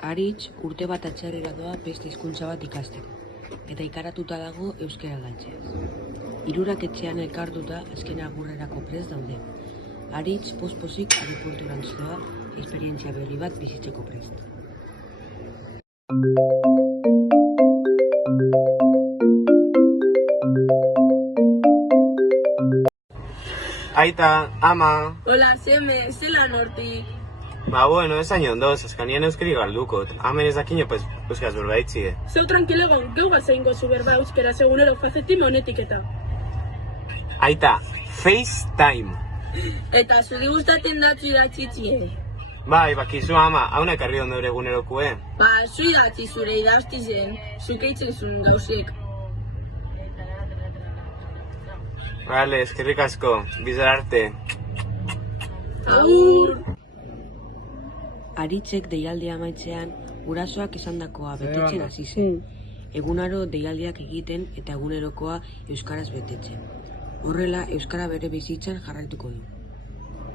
Aritz urte bat atzerrira doa beste hizkuntza bat ikasteko, eta ikaratuta dago euskara galtzeaz. Hirurak etxean elkartuta azken agurrerako prest daude. Aritz poz-pozik aeroporturantz doa esperientzia berri bat bizitzeko prest. Aita, ama. Hola, seme, zelan hortik. Bueno, esain ondoz, azkanien euskari galdukot. Amen ez dakine, pues, euskaz berbaitzie. Zeu tranquilo egon, geu bat zein gozu berba euskera segunero fazetime honetik eta. Aita, FaceTime. Eta zuri gustatzen datzu idatzitzie. Bai, bakizu ama, hauna ekarri ondo ere egunerokue. Zu idatzi zure idazti zen, zuk eitzen zuen gauzek. Vale, eskerrik asko, bizar arte. Agur! Aritzek deialdia amaitzean, gurasoak esandakoa betetzen hasi zen. Egunaro deialdiak egiten eta egunerokoa euskaraz betetzen. Horrela, euskara bere bizitzan jarraituko du.